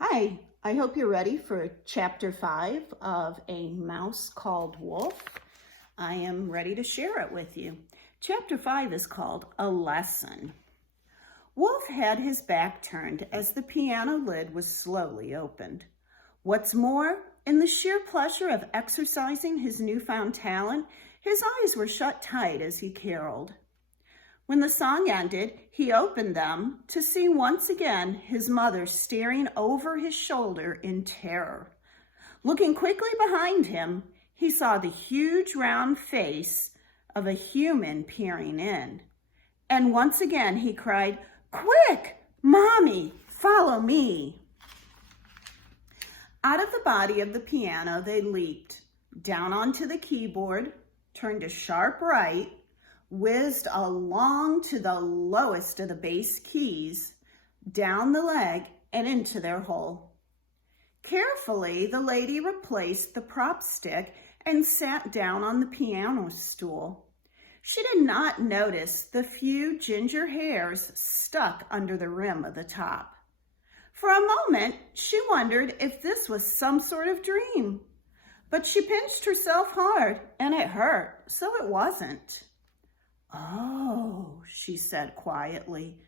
Hi, I hope you're ready for chapter 5 of A Mouse Called Wolf. I am ready to share it with you. Chapter 5 is called A Lesson. Wolf had his back turned as the piano lid was slowly opened. What's more, in the sheer pleasure of exercising his newfound talent, his eyes were shut tight as he caroled. When the song ended, he opened them to see once again his mother staring over his shoulder in terror. Looking quickly behind him, he saw the huge round face of a human peering in. And once again he cried, "Quick, Mommy, follow me." Out of the body of the piano they leaped, down onto the keyboard, turned a sharp right, whizzed along to the lowest of the bass keys, down the leg and into their hole. Carefully, the lady replaced the prop stick and sat down on the piano stool. She did not notice the few ginger hairs stuck under the rim of the top. For a moment, she wondered if this was some sort of dream, but she pinched herself hard and it hurt, so it wasn't. "Oh," she said quietly,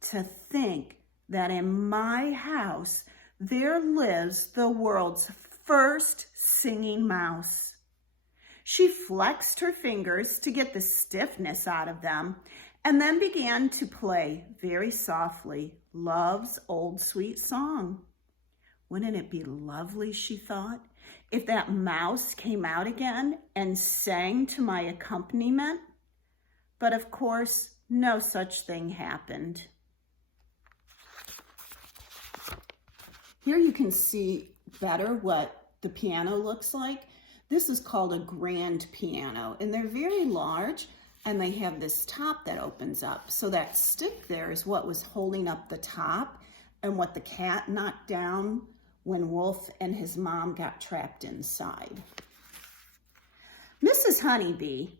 "to think that in my house there lives the world's first singing mouse." She flexed her fingers to get the stiffness out of them and then began to play very softly Love's Old Sweet Song. Wouldn't it be lovely, she thought, if that mouse came out again and sang to my accompaniment? But of course, no such thing happened. Here you can see better what the piano looks like. This is called a grand piano, and they're very large, and they have this top that opens up. So that stick there is what was holding up the top and what the cat knocked down when Wolf and his mom got trapped inside. Mrs. Honeybee,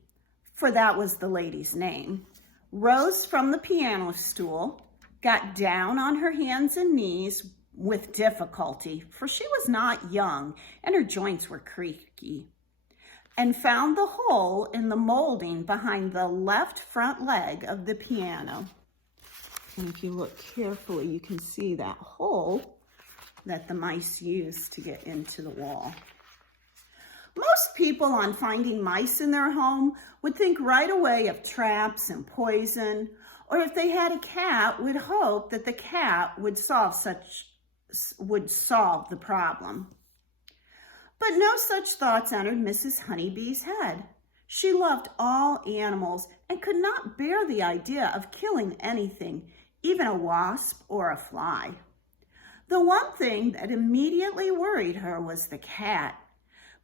for that was the lady's name, rose from the piano stool, got down on her hands and knees with difficulty, for she was not young and her joints were creaky, and found the hole in the molding behind the left front leg of the piano. And if you look carefully, you can see that hole that the mice used to get into the wall. Most people, on finding mice in their home, would think right away of traps and poison, or if they had a cat, would hope that the cat would solve the problem. But no such thoughts entered Mrs. Honeybee's head. She loved all animals and could not bear the idea of killing anything, even a wasp or a fly. The one thing that immediately worried her was the cat,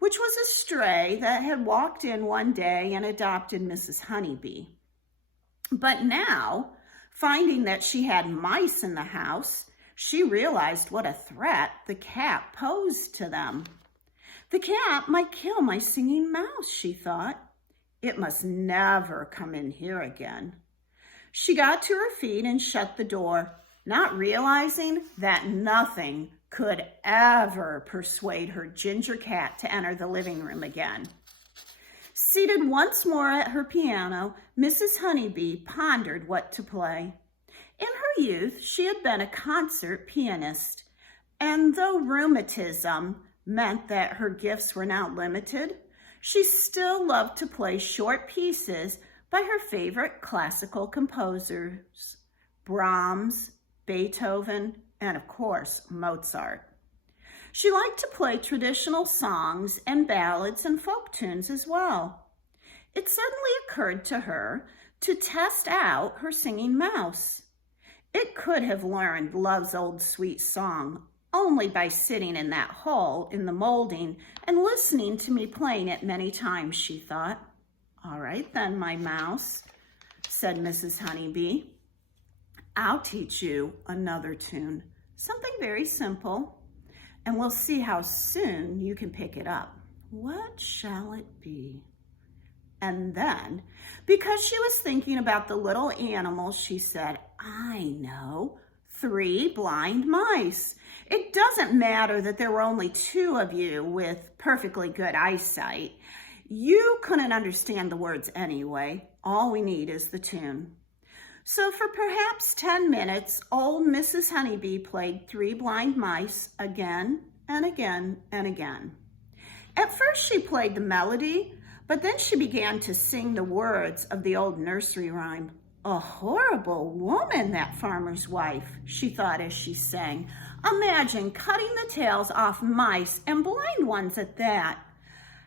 which was a stray that had walked in one day and adopted Mrs. Honeybee. But now, finding that she had mice in the house, she realized what a threat the cat posed to them. The cat might kill my singing mouse, she thought. It must never come in here again. She got to her feet and shut the door, not realizing that nothing could ever persuade her ginger cat to enter the living room again. Seated once more at her piano, Mrs. Honeybee pondered what to play. In her youth, she had been a concert pianist, and though rheumatism meant that her gifts were now limited, she still loved to play short pieces by her favorite classical composers, Brahms, Beethoven, and of course, Mozart. She liked to play traditional songs and ballads and folk tunes as well. It suddenly occurred to her to test out her singing mouse. It could have learned Love's Old Sweet Song only by sitting in that hole in the molding and listening to me playing it many times, she thought. "All right then, my mouse," said Mrs. Honeybee. "I'll teach you another tune, something very simple, and we'll see how soon you can pick it up. What shall it be?" And then, because she was thinking about the little animals, she said, "I know, 3 blind mice." It doesn't matter that there were only 2 of you with perfectly good eyesight. You couldn't understand the words anyway. All we need is the tune. So for perhaps 10 minutes, old Mrs. Honeybee played Three Blind Mice again and again and again. At first she played the melody, but then she began to sing the words of the old nursery rhyme. A horrible woman, that farmer's wife, she thought as she sang. Imagine cutting the tails off mice, and blind ones at that.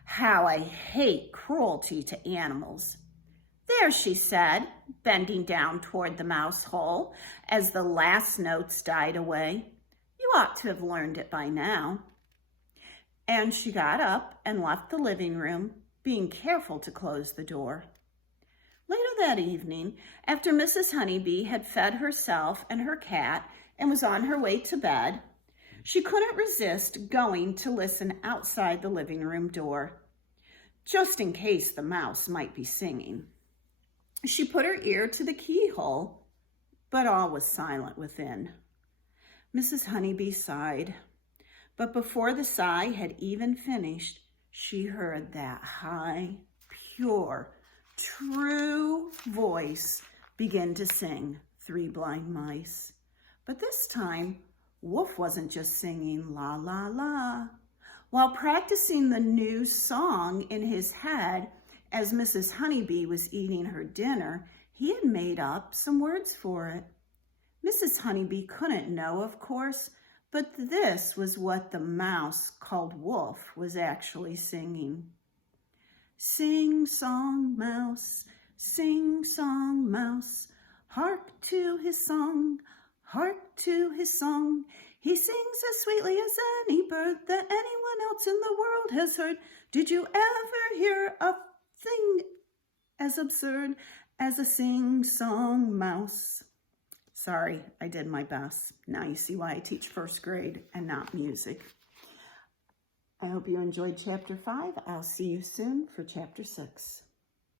How I hate cruelty to animals. There, she said, bending down toward the mouse hole as the last notes died away. You ought to have learned it by now. And she got up and left the living room, being careful to close the door. Later that evening, after Mrs. Honeybee had fed herself and her cat and was on her way to bed, she couldn't resist going to listen outside the living room door, just in case the mouse might be singing. She put her ear to the keyhole, but all was silent within. Mrs. Honeybee sighed, but before the sigh had even finished, she heard that high, pure, true voice begin to sing Three Blind Mice. But this time, Wolf wasn't just singing la la la. While practicing the new song in his head, as Mrs. Honeybee was eating her dinner, he had made up some words for it. Mrs. Honeybee couldn't know, of course, but this was what the mouse called Wolf was actually singing. Sing song mouse, sing song mouse, hark to his song, hark to his song. He sings as sweetly as any bird that anyone else in the world has heard. Did you ever hear a thing as absurd as a sing-song mouse? Sorry, I did my best. Now you see why I teach first grade and not music. I hope you enjoyed Chapter 5. I'll see you soon for Chapter 6.